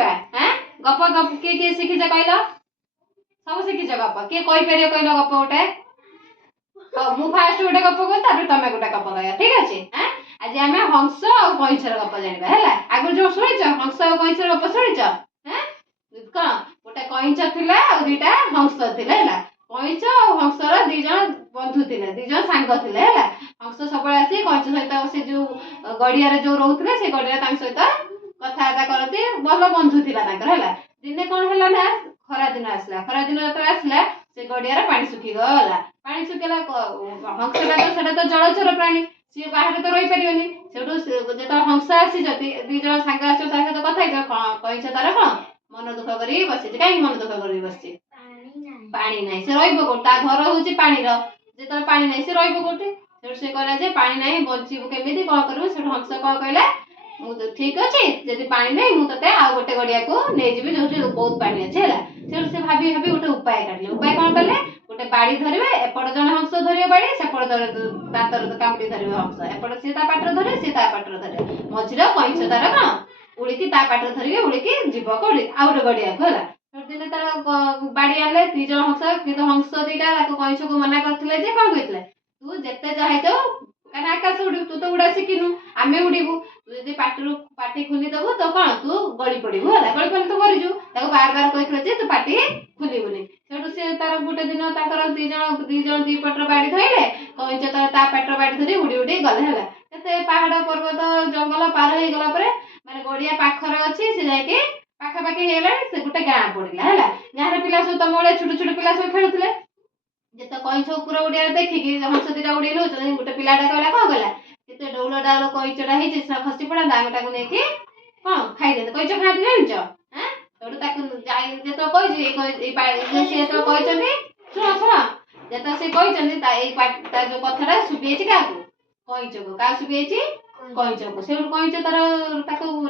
ଶିଖିବା गप गप किए शिखिच कहल सब शिखिच गप किए कहीपर कहल गप गोटे मु फास्ट गोटे गप कह तमें गोटे गप कह ठीक अच्छे आज आम हंस और कईचर गप जाना है आगु जो शुणिच हंस और कईचर गप शुणिच कौन गोटे कईच थिला और दुईटा हंस थिले कईच और हंसर दी जन बंधु थे दी जन सांग थे हंस सब आसी कईच सहित से जो गड़िया जो रोते से गड़िया सहित कथबार्ता करती भल बंधु था दिने कौन है ना खरा दिन आसला खरा दिन जो आसला से गड़िया पानी सुखीगला पानी सुखला हंसटा तो जलचर प्राणी सी बाहर तो रही पारे से जो हंस आसी दी जन सांग आस कथा कईच तार कौन मन दुख कर बस कहीं मन दुख कर बस पानी ना से रोटा घर हूँ पानी जो पानी ना से रोटे से कहला पानी ना बचबू केमी कौन करूँ से हंस कौन कहला मुझे ठीक अच्छे जब पानी नहीं मुझे आउ गोटे गड़िया को नहीं जी जो बहुत पानी अच्छे है से भाभी भाभी गोटे उपाय काटिले उपाय कौन कले गोटे बाड़ी धरवे एपट जन हंस धरवे बाड़ी सेपट दातर कामुड़ी धरवे हंस एपट सी पाटर धरे सी पाटर धरे मझिर कईच तार कौन उड़ीकी पाटर धरिके उड़ीकी जीव कौड़ी आउ गोटे गड़िया को है दिने तार बाड़ी आने दी जन हंस कि हंस दीटा कईच को मना करते कौन कहते तू जिते जहाज कहीं आकाश उड़ू तू तो उड़ा शिखिनु आम उड़ू तू जो पाटी खोलीदेबू तो कौन तू गली पड़ू है गली पड़े तो मरीजु बार बार कहते तू पाटी खोलबुनि से तार गोटे दिन दी जन दी पटर बाड़ी धरले कईच ता पाटर बाड़ी धरी उड़ी उड़ी गले है केते पहाड़ पर्वत जंगल पार हो गला माने गड़िया पाखर अच्छी से जाके पाखापाखि होगा से गोटे गाँ पड़ा है गाँव पिला सब तुम छोट छोट पिला सब खेलुले जिते कईच उपर उड़िया देखिकी हंस दीटा उड़े नौ गोटे पिलाटा कहला कौन कहला केते डौल डाउल कईचटा होती खसी पड़ा आम ताक नहीं कौन खाईदे कईच खाती जानिच जो कही सी जो कहते शुण शुण जो सी कहते जो कथा शुभि क्या कईच को क्या शुभि कईच को से कईच तार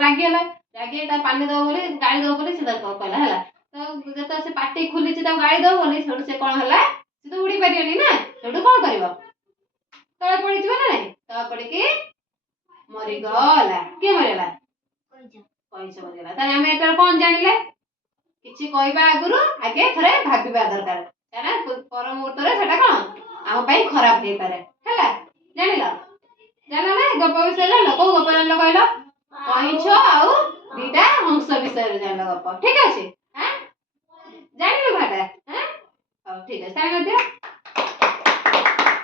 रागिगला रागे पानी दब बोली गाड़ी दब बोली से कहला है तो जो से पाटी खोली गाड़ी दब बोली से कौन है सी तो उड़ी पारे ना से कौन कर तले पड़ज ना ना तले पड़ी मरीगला किए मरीगला कईच मरीगला आम एटार कौन जानिले किसी कहवा आगुरी आगे थे भाविबा दरकार पर मुहूर्त से कौन आम खराब हो पारे है जान जान ना गप विषय जान कौ गप जान कहल कईच आउ दीटा हंस विषय जान गप ठीक अच्छे जान भाटा हाँ ठीक है